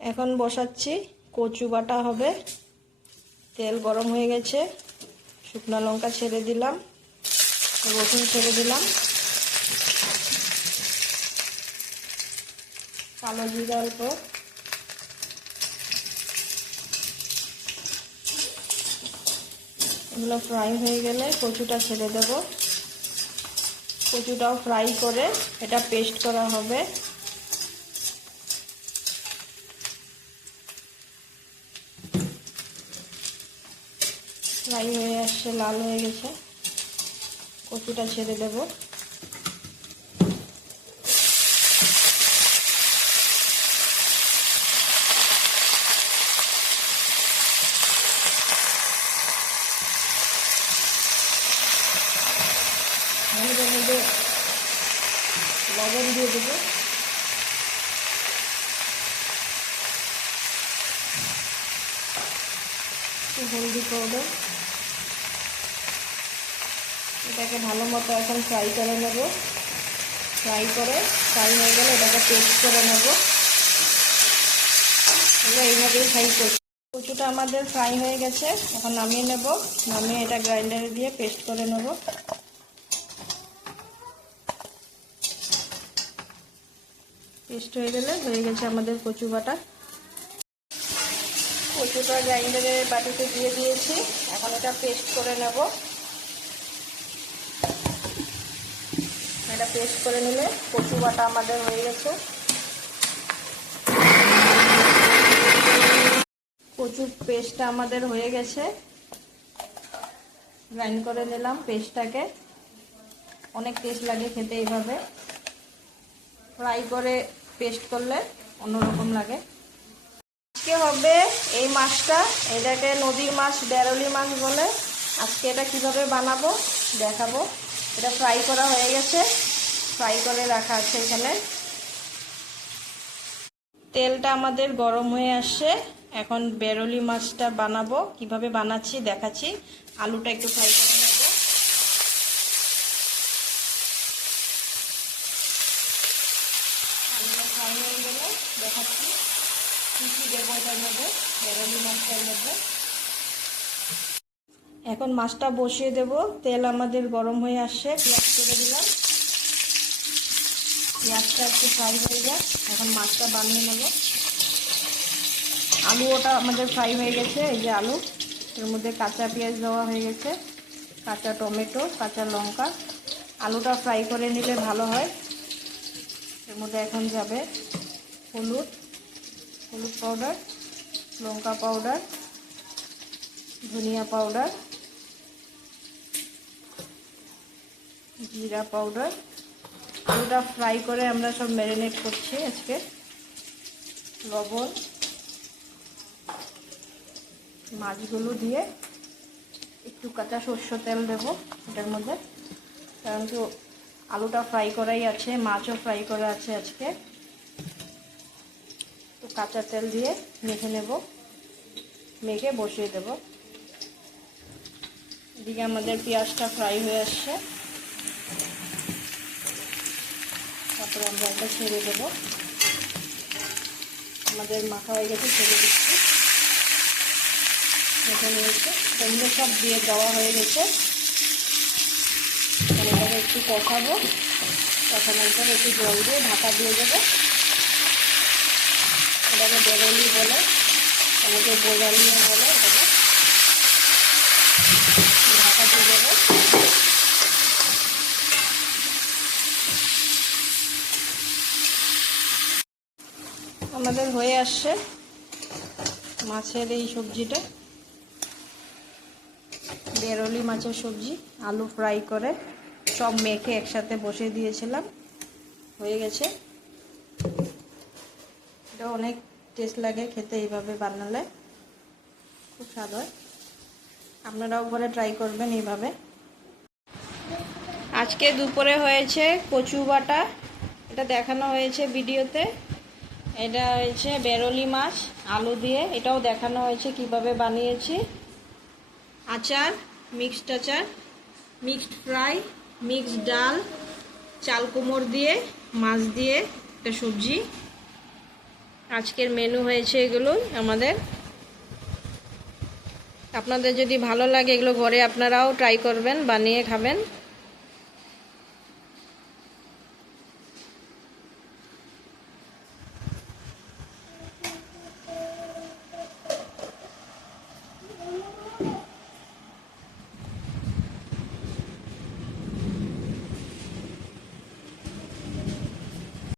এখন বসাচ্ছি, কচু বাটা হবে। তেল গরম হয়ে গেছে, শুকনো লঙ্কা ছেড়ে দিলাম, রসুন ছেড়ে দিলাম, কালো জিরা অল্প, এগুলো ফ্রাই হয়ে গেলে কচুটা ছেড়ে দেব। কচুটাও ফ্রাই করে এটা পেস্ট করা হবে। ফ্রাই হয়ে আসছে, লাল হয়ে গেছে, কচুটা ছেড়ে দেব। লবণ দিয়ে দেবো, হলদি পাউডার। এটাকে ভালো মতো এখন ফ্রাই করে নেব। ফ্রাই হয়ে গেলে এটাকে পেস্ট করে নেব। আমরা এইভাবেই ফ্রাই করছি। কচুটা আমাদের ফ্রাই হয়ে গেছে, এখন নামিয়ে নেব। নামিয়ে এটা গ্রাইন্ডারে দিয়ে পেস্ট করে নেব। পেস্ট হয়ে গেছে আমাদের কচু বাটা। কচুটা গ্রাইন্ডারের বাটিতে দিয়ে দিয়েছি, এখন এটা পেস্ট করে নেব। এটা পেস্ট করে নিলে কচু বাটা আমাদের হয়ে গেছে। কচুর পেস্টটা আমাদের হয়ে গেছে, গ্রাইন্ড করে নিলাম পেস্টটাকে। অনেক টেস্ট লাগে খেতে এইভাবে, ফ্রাই করে পেস্ট করলে অন্যরকম লাগে। আজকে হবে এই মাছটা, এটাকে নদীর মাছ, বেরলি মাছ বলে। আজকে এটা কিভাবে বানাবো দেখাবো। এটা ফ্রাই করা হয়ে গেছে, ফ্রাই করে রাখা আছে এখানে। তেলটা আমাদের গরম হয়ে আসছে, এখন বেরলি মাছটা বানাবো। কিভাবে বানাচ্ছি দেখাচ্ছি। আলুটা একটু ফ্রাই করে নেব। আলুটা ফ্রাই হয়ে গেলে দেখাচ্ছি কী কী দেবো এটার মধ্যে, বেরলি মাছটার মধ্যে। এখন মাছটা বসিয়ে দেব। তেল আমাদের গরম হয়ে আসছে, পেঁয়াজ করে দিলাম। পেঁয়াজটা একটু ফ্রাই হয়ে যাক, এখন মাছটা বানিয়ে নেব। আলু ওটা আমাদের ফ্রাই হয়ে গেছে, এই যে আলু। এর মধ্যে কাঁচা পেঁয়াজ দেওয়া হয়ে গেছে, কাঁচা টমেটো, কাঁচা লঙ্কা। আলুটা ফ্রাই করে নিলে ভালো হয়। এর মধ্যে এখন যাবে হলুদ পাউডার, লঙ্কা পাউডার, ধনিয়া পাউডার, জিরা পাউডার। আলুটা ফ্রাই করে আমরা সব ম্যারিনেট করছি আজকে। লবণ, মাছগুলো দিয়ে একটু কাঁচা সরষের তেল দেবো এটার মধ্যে, কারণ তো আলুটা ফ্রাই করাই আছে, মাছও ফ্রাই করা আছে আজকে। তো কাঁচা তেল দিয়ে মেখে নেব, মেখে বসিয়ে দেব। এদিকে আমাদের পেঁয়াজটা ফ্রাই হয়ে আসছে, তারপরে আমরা এটা ছেড়ে দেবো। আমাদের মাখা হয়ে গেছে, ছেড়ে দিচ্ছি। মেখে নিয়েছে, এগুলো সব দিয়ে দেওয়া হয়ে গেছে। এটাকে একটু কষাবো, কষানোর পর একটু জল দিয়ে ঢাকা দিয়ে দেবো। এটাকে বেরলি বলে, আমাকে বোরালিও বলে। এটাকে ঢাকা দিয়ে দেবো। আমাদের হয়ে আসছে মাছের এই সবজিটা, বেরলি মাছের সবজি। আলু ফ্রাই করে সব মেখে একসাথে বসিয়ে দিয়েছিলাম, হয়ে গেছে। এটা অনেক টেস্ট লাগে খেতে, এইভাবে বানালে খুব স্বাদ হয়। আপনারাও ঘরে ট্রাই করবেন এইভাবে। আজকে দুপুরে হয়েছে কচু বাটা, এটা দেখানো হয়েছে ভিডিওতে। এটা হয়েছে বেরলি মাছ আলু দিয়ে, এটাও দেখানো হয়েছে কিভাবে বানিয়েছি। আচার, মিক্সড আচার, মিক্সড ফ্রাই, মিক্সড ডাল, চাল কুমড় দিয়ে মাছ দিয়ে একটা সবজি, আজকের মেনু হয়েছে এগুলোই আমাদের। আপনাদের যদি ভালো লাগে এগুলো ঘরে আপনারাও ট্রাই করবেন, বানিয়ে খাবেন।